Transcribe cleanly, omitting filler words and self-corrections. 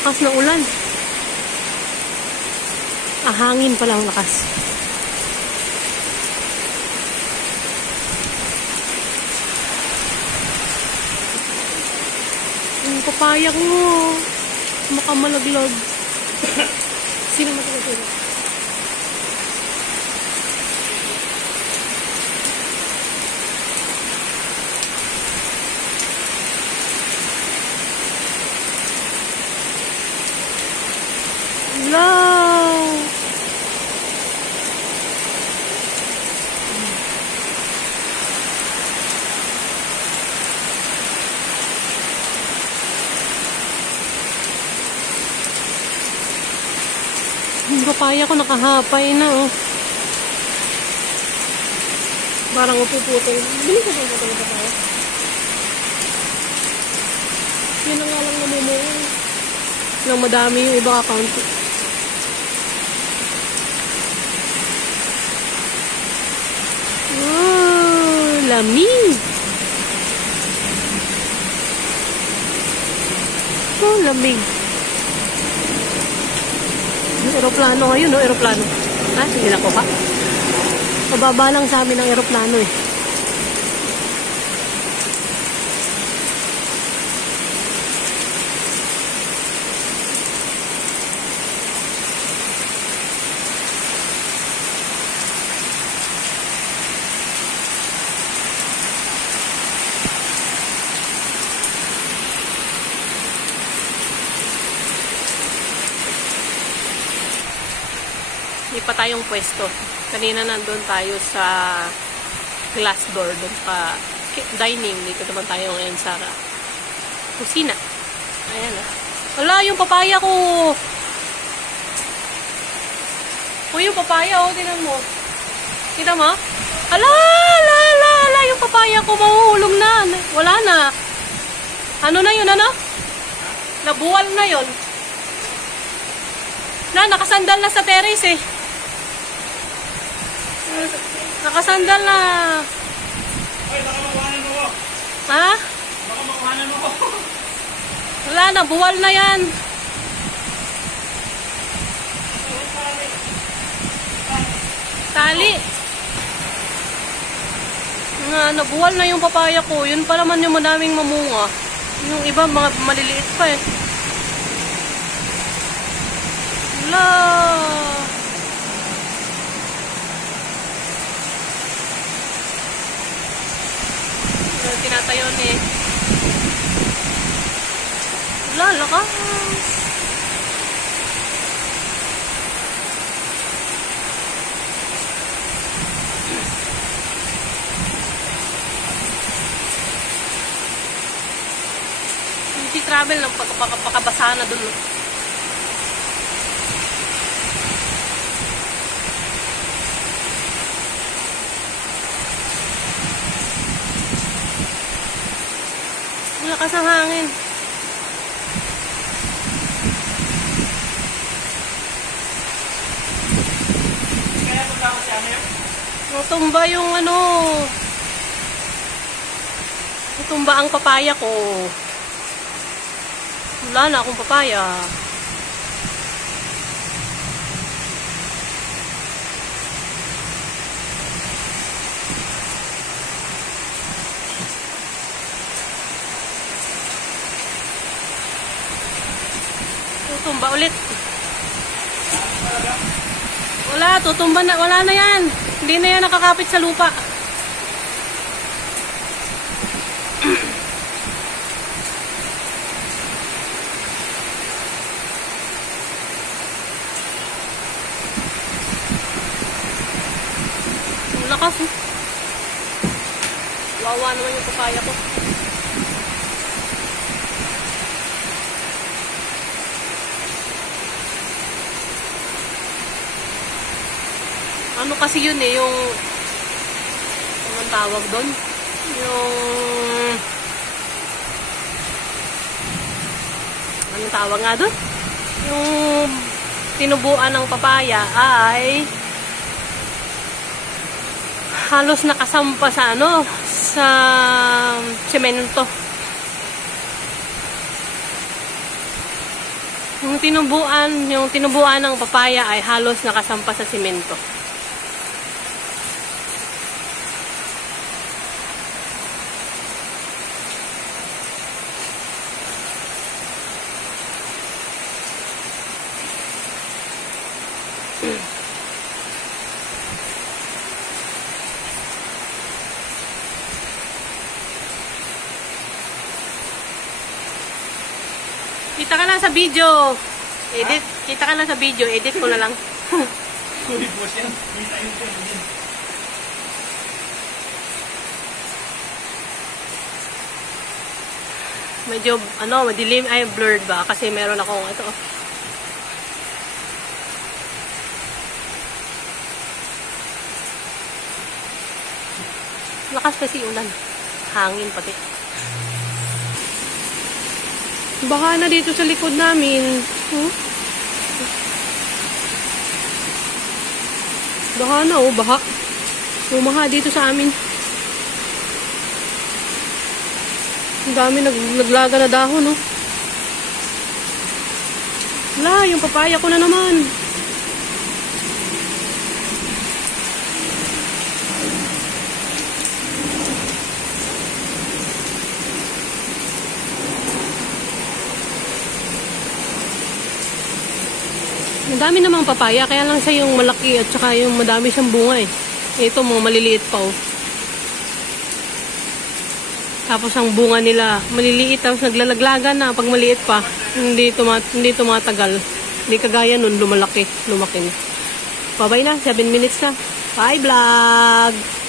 lakas ng ulan. Hangin pala ang lakas. Yung papaya ko, makamalaglag. Sino matulog? Wow! Yung papaya ko nakahapay na, oh. Parang upuputol. Bili ko ba ito ng papaya? Yun na nga lang namumuhay. Nang madami yung iba kakanto. Oh, lamig. Oh, lamig. Yung aeroplano ngayon, no? Aeroplano. Sige na ko ha. Mababa lang sa amin ang aeroplano eh. Hindi pa tayong pwesto. Kanina nandun tayo sa glass door, dun sa dining. Dito naman tayo ngayon sa kusina. Ayan o. Wala, yung papaya ko. O, yung papaya o, tinan mo. Kita mo? Ala, yung papaya ko mahuhulog na. Wala na. Ano na yun, ano? Nabuwal na yun. Nakasandal na sa terrace eh. Nakasandal na. Ay, baka makuhanan mo ko. Ha? Baka makuhanan mo ko. Wala na, buwal na yan. Tali. Nabuwal na yung papaya ko. Yun pa naman yung madaming mamunga. Yung iba, mga maliliit pa eh. Wala. Tinatayon eh. Wala, lakas. Hindi travel lang, pakabasa na dun. Lakas ng hangin. Kaya punta ko si ano yun? Natumba yung ano. Natumba ang papaya ko. Wala na akong papaya. Tutumba ulit. Wala, tutumba na. Wala na yan. Hindi na yan nakakapit sa lupa. Lakas. Wawa naman yung papaya ko. Ano kasi yun eh, yung anong tawag doon? Yung anong tawag nga doon? Yung tinubuan ng papaya ay halos nakasampa sa ano, sa semento. Yung tinubuan ng papaya ay halos nakasampa sa simento. Kita ka lang sa video. Kita ka lang sa video. Edit ko na lang. Sorry po siya. Kita yun po yun. Medyo, madilim. Ay, blurred ba? Kasi meron akong, ito. Lakas kasi ulan. Hangin pati. Baha na dito sa likod namin. Baha na, baha. Bumaha dito sa amin. Ang dami naglaga na dahon, Wala, yung papaya ko na naman. Ang dami namang papaya, kaya lang siya yung malaki at saka yung madami siyang bunga Ito mga maliliit pa Tapos ang bunga nila maliliit tapos naglalaglagan na pag maliit pa. Hindi tumatagal. Hindi kagaya nun lumaki na. Bye-bye na, 7 minutes na. Bye vlog!